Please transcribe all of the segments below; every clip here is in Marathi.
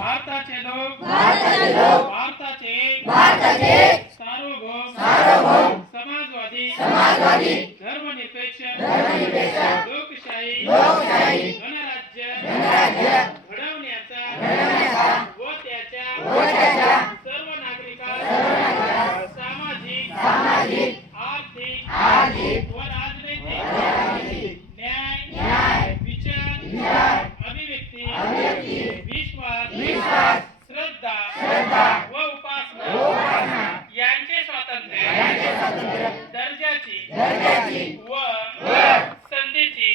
भारताचे लोक भारताचे सार्वभौम समाजवादी धर्मनिरपेक्ष लोकशाही गणराज्य घडवण्याचा व त्याच्या सर्व नागरिकांस सामाजिक आर्थिक व राजनैतिक न्याय विचार अभिव्यक्ती विश्वास श्रद्धा व उपासना यांचे स्वातंत्र्य दर्जाची व संधीची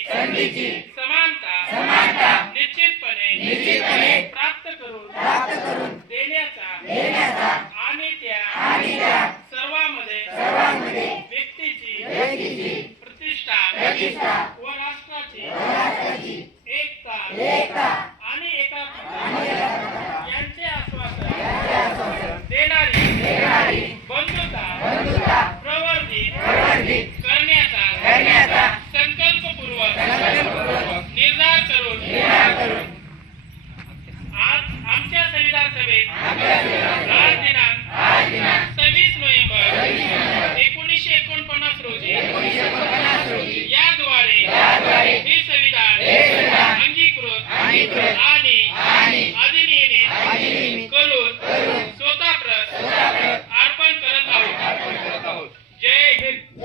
समानता निश्चितपणे प्राप्त करून देण्याचा आणि त्या सर्वांमध्ये व्यक्तीची प्रतिष्ठा व राष्ट्राची एकता आणि एकात्मता यांचे आश्वासन देणारी बंधुता प्रवर्धित करण्याचा संकल्पपूर्वक निर्धार करून आज आमच्या संविधान सभेत आज दिनांक 26 नोव्हेंबर 1949 रोजी याद्वारे हे संविधान अंगीकृत आणि